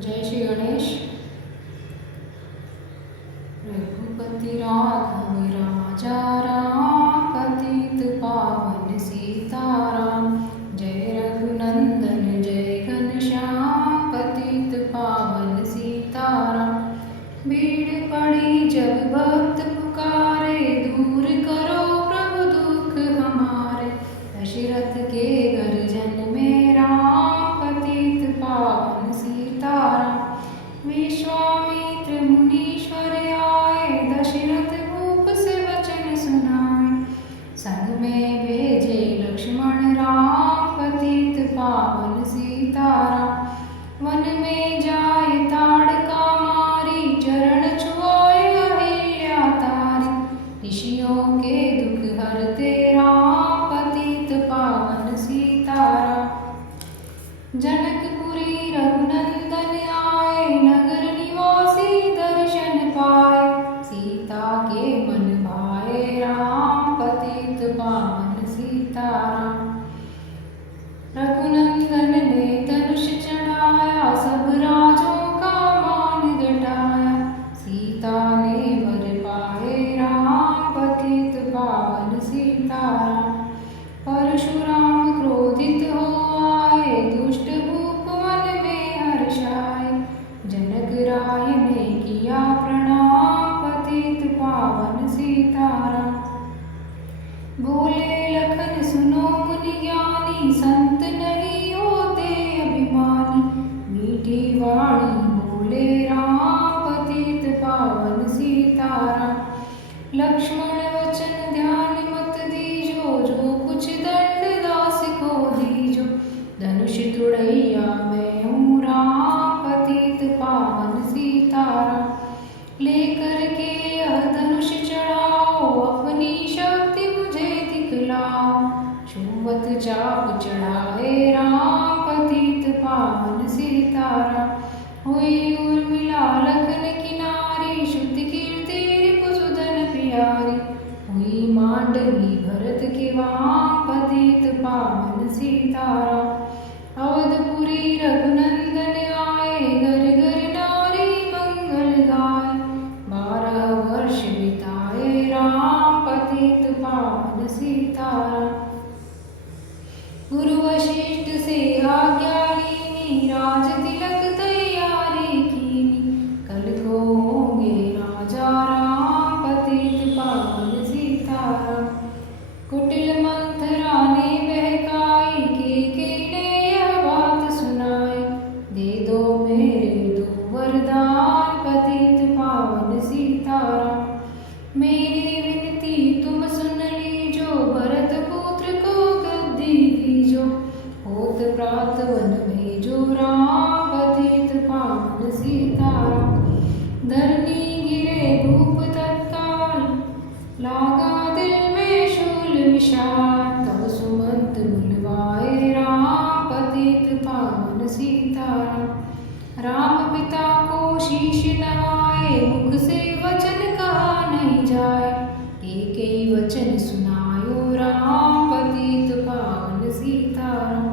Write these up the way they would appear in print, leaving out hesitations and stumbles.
जय श्री गणेश। रघुपति राघव राजा राम, पतित पावन सीताराम। जय रघुनंदन जय घनश्याम, पतित पावन सीताराम। भीड़ पड़ी जब भक्त पुकारे, दूर करो प्रभु दुख हमारे। दशरथ के गर्जन में राम, पतित पावन सीताराम। विश्वामित्र मुनीश्वर आए, दशरथ भूप से वचन सुनाए। संग में भेजे लक्ष्मण राम, पतित पावन सीताराम। वन में जाए ताड़का मारी, चरण छुआए अहिल्या तारी। ऋषियों के दुख हरते राम, पतित पावन सीताराम। जनकपुरी रघुनंदन आए, नगर निवासी दर्शन पाए। सीता के मन भाए राम, पतित पावन सीताराम। रघुनंदन ने धनुष चढ़ाया, सब राजों का मान घटाया। सीता ने वर पाए राम, पतित पावन सीताराम। परशुराम क्रोधित हो आए, दुष्ट भूप मन में हर्षाए। जनक राय ने किया प्रणाम, पतित पावन सीताराम। बोले लखन सुनो मुनि ज्ञानी, संत नहीं होते अभिमानी। मीठी वाणी बोले राम, पतित पावन सीताराम। लक्ष्मण वचन ध्यान मत दीजो, जो कुछ दंड दास को दीजो। धनुष तुड़ैया मैं हूँ राम, पतित पावन सीताराम। लेकर के यह धनुष चढ़ाओ, अपनी शक्ति मुझे दिखलाओ। छुवत चाप चढ़ाए राम, पतित पावन सीताराम। हुई उर्मिला लखन किनारी, शुद्ध कीर्ति रिपुसुधन प्यारी। हुई मांडवी भरत के वहाँ, पतित पावन सीताराम। अवधपुरी रघुनंदन आए, घर घर नारी मंगल गाए। 12 वर्ष बिताए राम, पतित पावन सीताराम। गुरु वशिष्ठ से आज्ञा लीनी, राज तिलक तैयारी कीनी। कल को होंगे राजा राम, पतित पावन सीताराम। कुटिल मंथरा ने बहकाई, केकई ने यह बात सुनाई। दे दो मेरे 2 वरदान, पतित पावन सीताराम। मेरी विनती तुम सुन लीजो, भरत पुत्र को गद्दी दीजो। होत प्रात वन भेजो राम, पतित पावन सीताराम। धरनी गिरे भूप तत्काल, लागा दिल में शूल विशाल। तब सुमंत बुलवाए राम, पतित पावन सीताराम। राम पिता को शीश नवाए, मुख से वचन कहा नहीं जाए। केकई वचन सुनायो राम, पतित पावन सीताराम।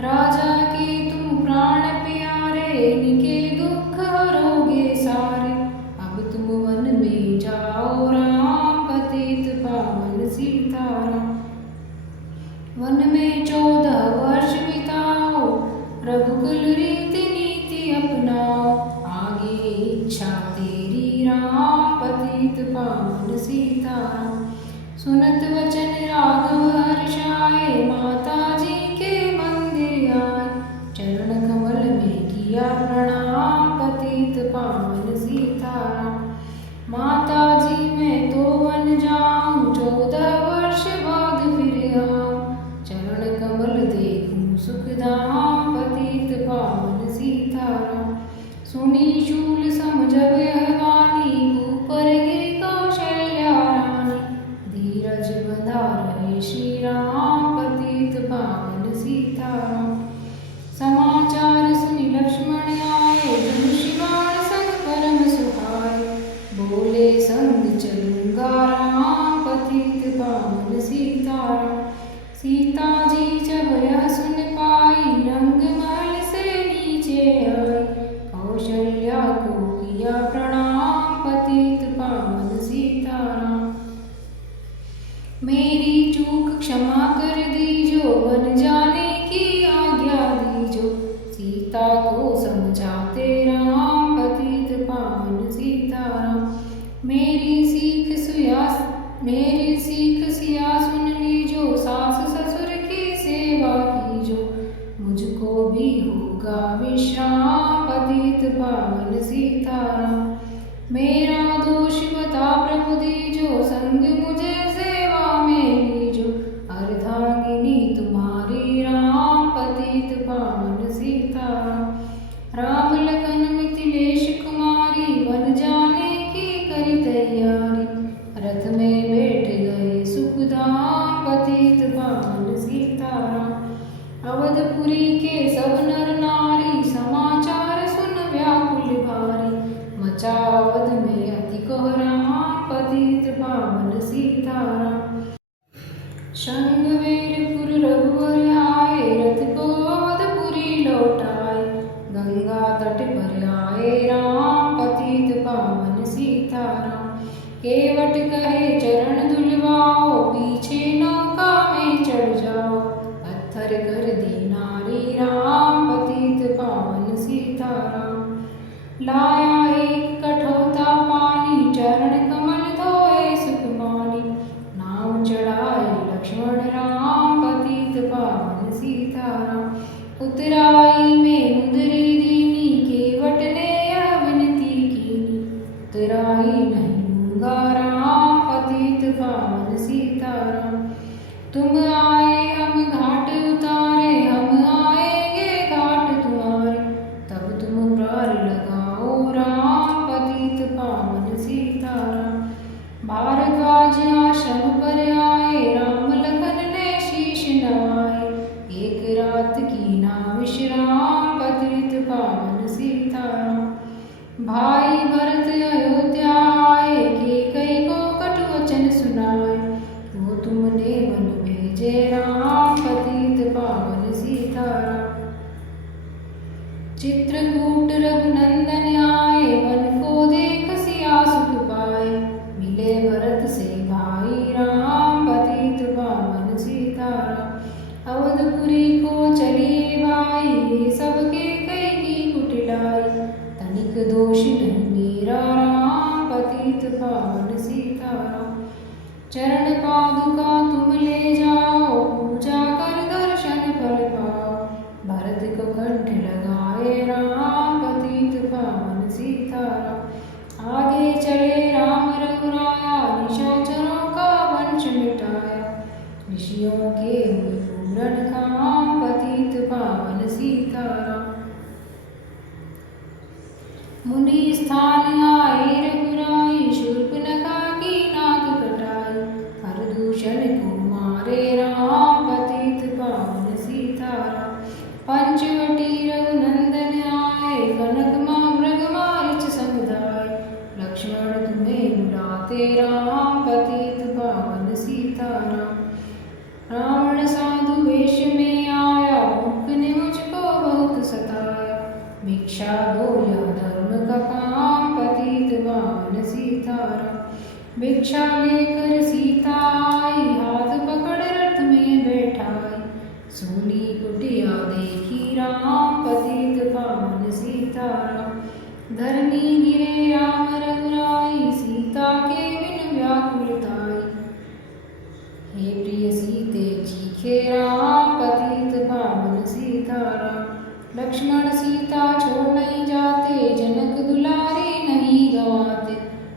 राजा के तुम प्राण प्यारे, इनके दुख हरोगे सारे। अब तुम वन में जाओ राम, पतित पावन सीताराम। वन में 14 वर्ष बिताओ, रघुकुल रीति नीति अपनाओ। आगे इच्छा तेरी राम, पतित पावन सीताराम। सुनत वचन राघव हर्षाए, माता जी के मंदिर आए। चरण कमल में किया प्रणाम, पतित पावन सीताराम। माता जी मैं तो वन जाऊं, 14 वर्ष बाद फिर आऊं। चरण कमल देखूं सुखधाम, पतित पावन सीताराम। सुनी शूल समझब यह वाणी, ऊपर गिरी कौशल्या रानी। धीरज बंधा रहे श्री राम, पतित पावन सीताराम। समाचार सुनि लक्ष्मण आए, धनुष बाण संग परम सुहाए। बोले संग चलूंगा राम, पतित पावन सीताराम। सीता जी जब यह सुन पाई, रंग महल से नीचे आई। सीता को समझाते राम पतित पावन सीताराम। मेरी सीख सिया सुन लीजो, सास ससुर की सेवा कीजो, मुझको भी होगा विश्राम पतित पावन सीताराम। मेरा दोष बता प्रभु दीजो, संग मुझे सेवा में लीजो, अर्धांगिनी तुम्हारी राम पतित पावन सीताराम। राम लखन मिथिलेश कुमारी, वन जाने की करी तैयारी, रथ में बैठ गए सुखधाम पतित पावन सीताराम। अवधपुरी के सब नर नारी, समाचार सुन व्याकुल भारी, मचा अवध में अति कोहराम पतित पावन सीताराम। शृंगवेरपुर रघुवर आए, रथ को अवधपुरी लौटाए, गंगा तट पर आए राम पतित पावन सीताराम। केवट कहे चरण धुलवाओ, पीछे नौका में चढ़ जाओ, पत्थर कर दी नारी राम पतित पावन सीताराम। लाया एक कठौता पानी, चरण कमल धोए सुखमानी, नाव चढ़ाए लक्ष्मण राम पतित पावन सीताराम। उतराई में मुंदरी दीनी, केवट ने यह विनती कीनी, उतराई नहीं दूंगा राम पतित पावन सीताराम। तुम आए हम घाट उतारे, हम आएंगे घाट तुम्हारे, तब तुम प्रार लगाओ राम पतित पावन सीताराम। भारद्वाज आश्रम पर आए, राम लखन ने शीश नवाए, एक रात की ना विश्राम पतित पावन सीताराम। भाई भरत अयोध्या आए, कैकेयी को कटु वचन सुनाए, वो तुमने वन भेजे राम पतित पावन सीताराम। चित्रकूट रघुनंदन आए, वन को देख सिया सुख पाए, मिले भरत से भाई राम पतित पावन सीताराम। अवधपुरी को चलिए भाई, ये सब कैकेयी की कुटिलाई, तनिक दोष नहीं मेरा राम पतित पावन सीताराम। चरण पादुका तुम ले जाओ, पूजा कर दर्शन फल पाओ, भरत को कंठ लगाए राम पतित पावन सीताराम। आगे चले राम रघुराया, निशाचरों का वंश मिटाया, ऋषियों के हुए पूरन काम पतित पावन सीताराम। मुनि स्थान आए रघुराई, शूर्पणखा की नाक कटाई, हरदूषण को मारे राम पतित पावन सीताराम। पंचवटी रघुनंदन आए, कनक मृग मारिच समुदाय, लक्ष्मण तुम्हें बुलाते राम पतित पावन सीताराम। रावण साधु वेश में आया, भूख ने मुझको बहुत सताया, भिक्षा दो या धर्म का काम पतित पावन सीताराम। भिक्षा लेकर सीता आई, हाथ पकड़ रथ में बैठाई, सूली कुटिया देखी राम पतित पावन सीताराम। धरनी गिरे राम रघुराई, सीता के बिन व्याकुलताई, हे प्रिय सीते चीखे राम पतित पावन सीताराम। लक्ष्मण सीता छोड़ नहीं जाते, जनक दुलारी नहीं गवाते,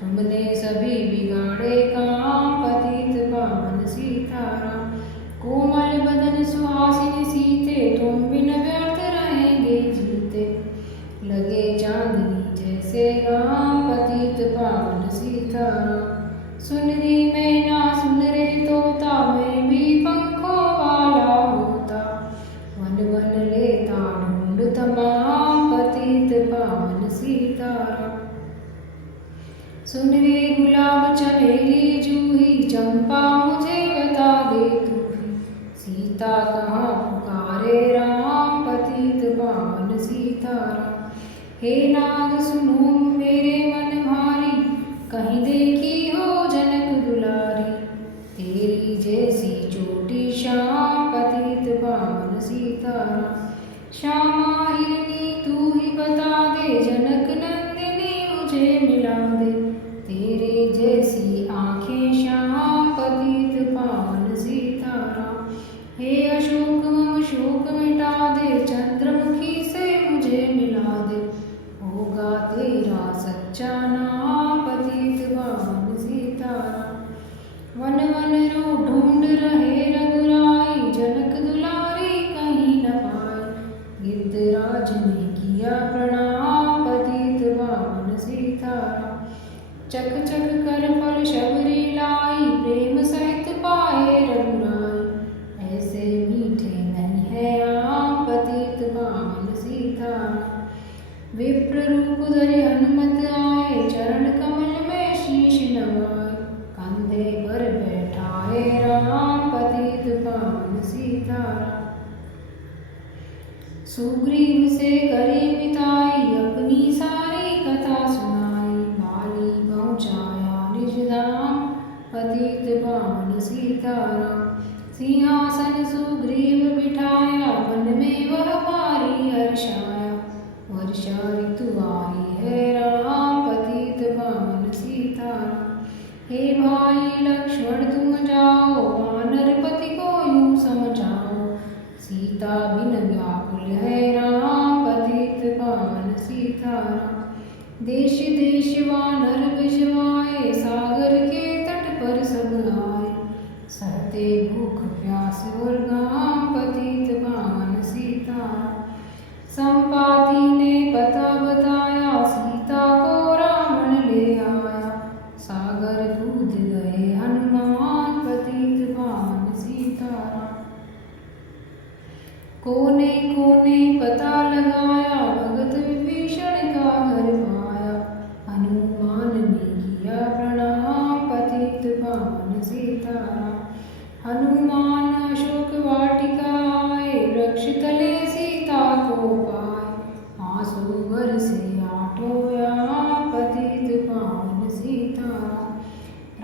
तुमने सभी बिगाड़े काम पतित पावन सीताराम। कोमल बदन सुहासिनी सीते, तुम बिन व्यर्थ रहेंगे जीते, लगे चांदनी जैसे राम पतित पावन सीताराम। सुन री मैना सुन रे तोता, मैं भी पंखों वाला होता, वन वन लेता ढूंढ तमाम पतित पावन सीताराम। सुन रे गुलाब चमेली जूही, चंपा मुझे बता दे तू ही, सीता कहाँ पुकारे राम पतित पावन सीताराम। हे नाग सुनो मेरे मन भारी, कहीं देखी हो जनक दुलारी, तेरी जैसी चोटी श्याम पतित पावन सीताराम। श्यामा हिरनी गिरिराज ने किया प्रणाम, पतित पावन सीताराम। चक चक कर फल शबरी लाई, प्रेम सहित पाए रघुराई। ऐसे मीठे नहीं है आम, पतित पावन सीताराम। विप्र रूप धरि हनुमत आए, चरण कमल में शीश नवाए। कंधे पर बैठाए राम, पतित पावन सीताराम। सुग्रीव से करी मिताई, अपनी सारी कथा सुनाई। बाली पहुँचाया निज धाम, पतित पावन सीताराम। सिंहासन सुग्रीव बिठाया, मन में वह भारी हर्षाया। वर्षा ऋतु आई है राम, पतित पावन सीताराम। हे भाई लक्ष्मण तुम जाओ, वानर पति को यूं समझाओ। सीता बिन व्याकुल है राम, पतित पावन सीताराम। देश देश वानर विषवाए, सागर के तट पर सब आए। सहते भूख प्यास और घाम, पतित पावन सीताराम। संपाति ने पता बताया, सीता को रावण ले आया। सागर कूद गए हनुमान, पतित पावन सीताराम। कोने कोने पता लगाया, भगत विभीषण का घर पाया। हनुमान ने किया प्रणाम, पतित पावन सीताराम। हनुमान अशोक वाटिका आए, वृक्ष तले सीता को पाए। आंसू बरसे आठों याम, पतित पावन सीताराम।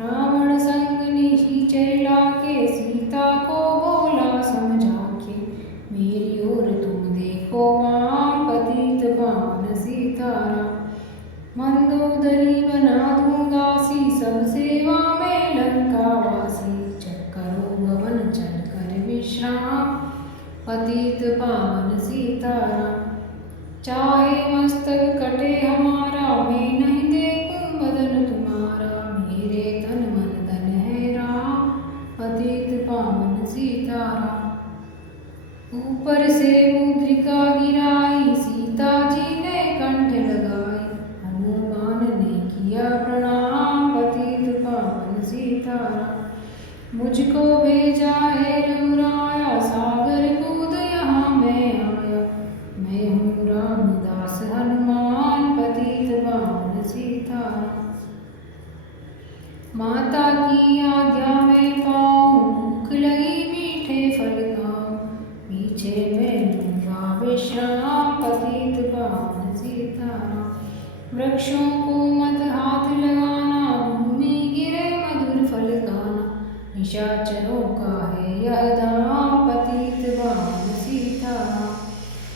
रावण संग निशाचर लाके, सीता को बोला समझा के। मेरी ओर तुम देखो आम, पतित पावन सीताराम। मंदोदरी बना दूं दासी, सब सेवा में लंका वासी। करो भवन चल कर विश्राम, पतित पावन सीताराम। चाहे मस्तक कटे हमारा, मैं नहीं देखूं बदन तुम्हारा। मेरे तन मन धन है राम, पतित पावन सीताराम। ऊपर से मुद्रिका गिराई, सीता जी ने कंठ लगाई। हनुमान ने किया प्रणाम, पतित पावन सीताराम। मुझको भेजा है रघुराया, सागर कूद यहाँ मैं आया। मैं हूँ रामदास हनुमान, पतित पावन सीताराम। माता की आज्ञा में पाऊँ, भूख लगी मीठे फल खाऊं। पीछे मैं लूँगा विश्राम, पतित पावन सीताराम। वृक्षों को मत हाथ लगाना, भूमि गिरे मधुर फल खाना। निशाचरों का है यह धाम, पतित पावन सीताराम।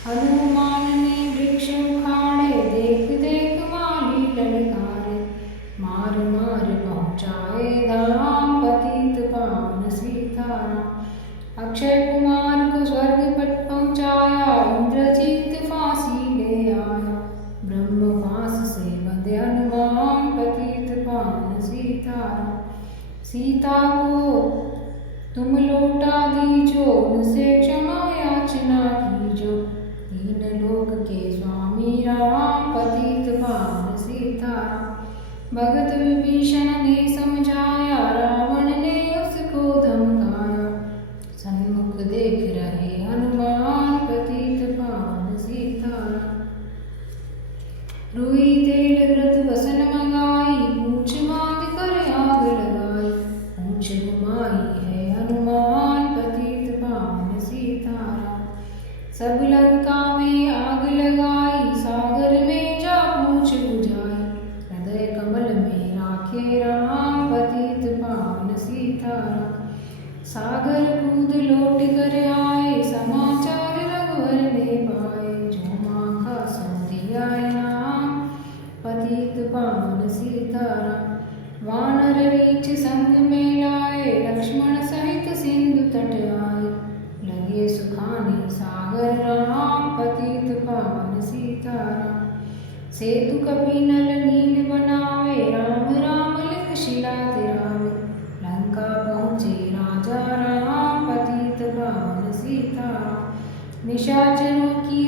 हनुमान ने वृक्ष उखाड़े, देख देख माली ललकारे। मार मार पहुँचाए धाम, पतित पावन सीताराम। अक्षय कुमार को स्वर्ग पट पहुँचाया, इंद्रजीत फांसी ले आया। ब्रह्म पास से बंधे हनुमान, पतित पावन सीताराम। सीता को तुम लौटा दीजो, उनसे क्षमा याचना कीजो। तीन लोक के स्वामी राम, पतित पावन सीताराम। भगत विभीषण ने समझाया, रावण ने उसको धमकाया। सन्मुख देख रहे हनुमान, पतित पावन सीताराम। रुई तेल घृत बसन मंगाई, पूछ बांध कर आग लगाई। पूछ घुमाई है हनुमान, पतित पावन सीताराम। सब लंका में आग लगाई, सागर में जा पूछ बुझाई। हृदय कमल में राखे राम, पतित पावन सीताराम। सागर कूद लौट कर आए, समाचार रघुवर ने पाए। जो माखा सो दिया नाम, पतित पावन सीताराम। वानर रीछ संग में लाए, लक्ष्मण सहित सिंधु तट आए। लगे सुखाने सागर राम, पतित पावन सीताराम। सेतु कपिनल नील बनावे, राम राम लिख शिला तिरावे। लंका पहुँचे राजा राम, पतित पावन सीताराम। निशाचरों की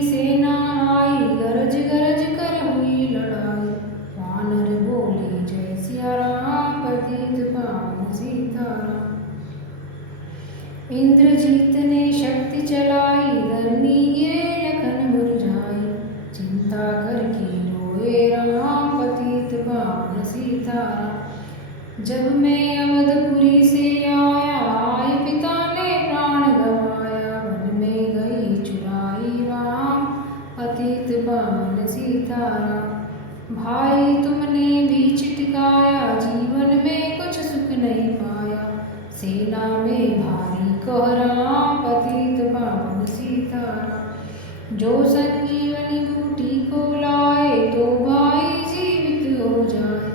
जब मैं अवधपुरी से आया, आए पिता ने प्राण गवाया। वन में गई चुराई राम, पतित पावन सीताराम। भाई तुमने भी चिटकाया, जीवन में कुछ सुख नहीं पाया। सेना में भारी कोहराम, पतित पावन सीताराम। जो संजीवनी बूटी को लाए, तो भाई जीवित हो जाए।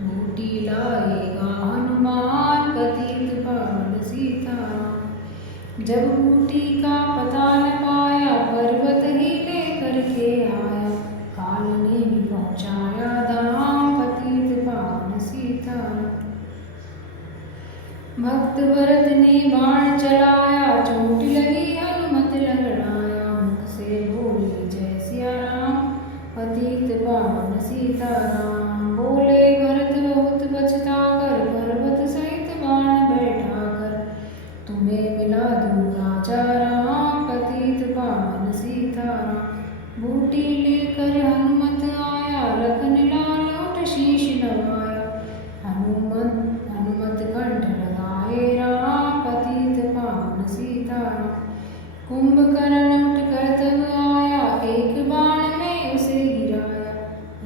बूटी लाएगा हनुमान, पतित पावन सीताराम। जब बूटी का पता न पाया, पर्वत ही लेकर के आया। काल ने भी पहुँचाया धाम, पतित पावन सीताराम। भक्त भरत ने बाण चलाया, चोट लगी हनुमत लड़ाया। मुख से बोले जय सिया राम, पतित पावन सीताराम। बोले भरत बहुत पछता कर, पर्वत सहित बाण बैठा कर। तुम्हें मिला दूँ राजा राम, पतित पावन सीताराम। बूटी लेकर हनुमत आया, लखन लाल उठ शीश नवाया। हनुमत कंठ लगाए राम, पतित पावन सीताराम। कुंभकर्ण उठ कर तब आया, एक बाण में उसे गिराया।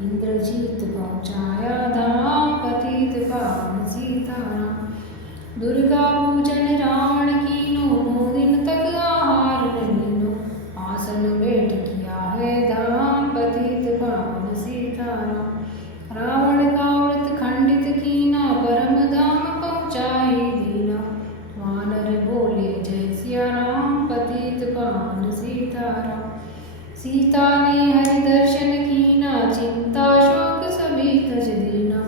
इंद्रजीत पहुँचाया धाम, पतित पावन सीताराम। दुर्गा पूजन रावण कीनो, 9 दिन तक आहार न लीनो। आसन बैठ किया है धाम, पतित पावन सीताराम। रावण का व्रत खंडित कीना, परम धाम पहुँचाई दीना। वानर बोले जय सिया राम, पतित पावन सीताराम। सीता ने हरि दर्शन कीना, चिंता शोक सभी तज दीना।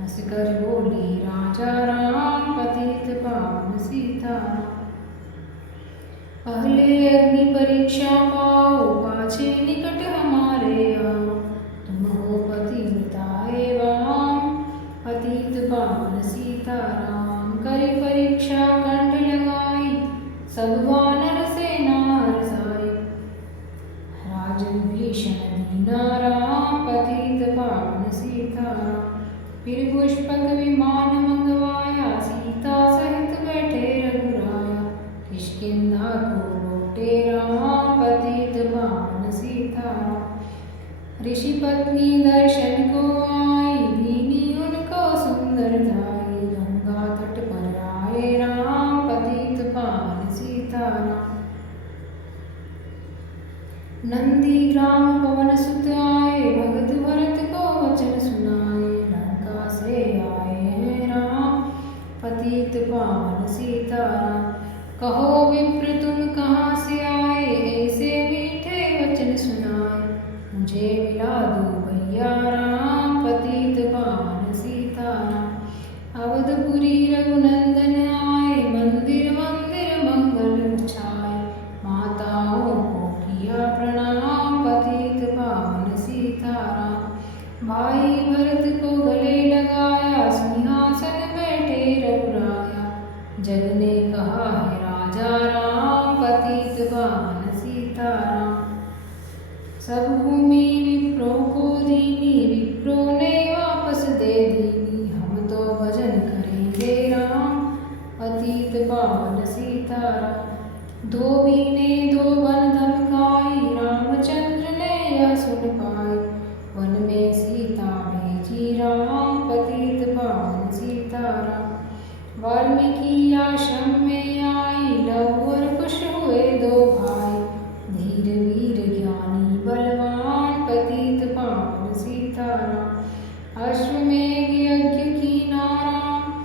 हंसकर बोले राजा राम, पतित पावन सीताराम। पहले अग्नि परीक्षा पाओ, पाछे निकट हमारे आओ। तुम हो पतिव्रता एवं, पतित पावन सीताराम। करी परीक्षा कंठ लगाई, सब वानर सेना हरसाई। राजन भीषण दीना राम, पतित पावन सीताराम। फिर पुष्पक विमान मंगवाया, सीता सहित बैठे रघुराया। किष्किंधा को लौटे राम, पतित पावन सीताराम। ऋषि पत्नी दर्शन को आई, दीनी उनको सुंदर धाई। गंगा तट पर आए राम, पतित पावन सीताराम। नंदी ग्राम पवन सुत आए, भगत भरत को वचन सुनाए। लंका से आए हैं राम, पतित पावन सीताराम। कहो विप्र तुम कहाँ से आए, ऐसे मीठे वचन सुनाए। मुझे मिला दो भैया राम, पतित पावन सीताराम। अवधपुरी रघुनंदन आए, मंदिर मंदिर मंगल छाए। माताओं को किया प्रणाम, पतित पावन सीताराम। भाई भरत को गले लगाया, सिंहासन बैठे रघुराया। जग ने कहा है राजा राम, पतित पावन सीताराम। सब भूमि विप्रों को दीनी, विप्रों ने वापस दे दीनी। हम तो भजन करेंगे राम, पतित पावन सीताराम। धोबी ने 2 वन धमकाई, रामचंद्र ने यह सुन पाई। वन में सीता भेजी राम, पतित पावन सीताराम। वाल्मीकि आश्रम में आई, लव और कुश हुए 2 भाई। धीर वीर ज्ञानी बलवान, पतित पावन सीताराम। अश्वमेघ यज्ञ कीना राम,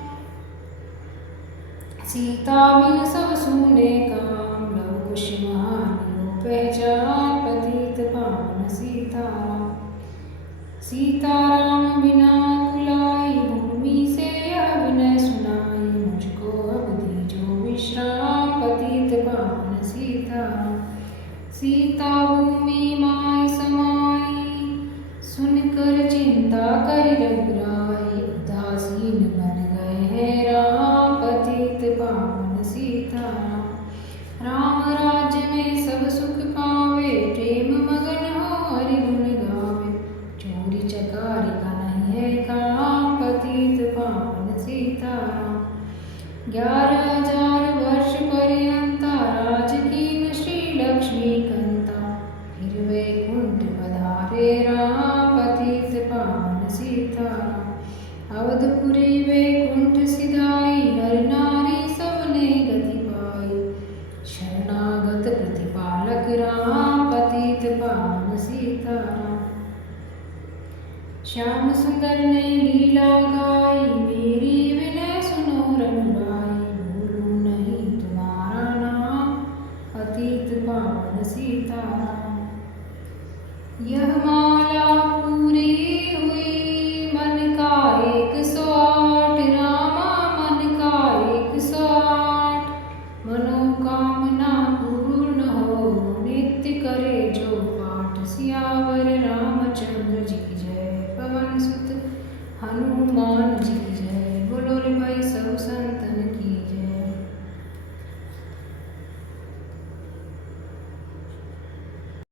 सीता बिन सब सूने काम। लव कुश महानियों पहचान, पतित पावन सीताराम। सीताराम बिना कुलाई, भूमि से यह विनय सुनाई। मुझको अब दीजो विश्राम, पतित पावन सीताराम। सीता भूमि माय समाई, सुनकर चिंता कर रघुराई। उदासीन बन गए हैं राम, पतित पावन सीताराम। राम राज्य में सब सुख पावे, प्रेम मगन हो हरि गुण गावे। चोरी चकारी पावन सीताराम। श्याम सुंदर ने लीला गाई, मेरी विनय सुनो रघुराई। भूलूं नहीं तुम्हारा नाम, पतित पावन सीताराम। यह माला पूरी हुई, मन का 108 रामा, मन का 108। मनोकामना पूर्ण हो, नित्य करे जो पाठ। सियावर राम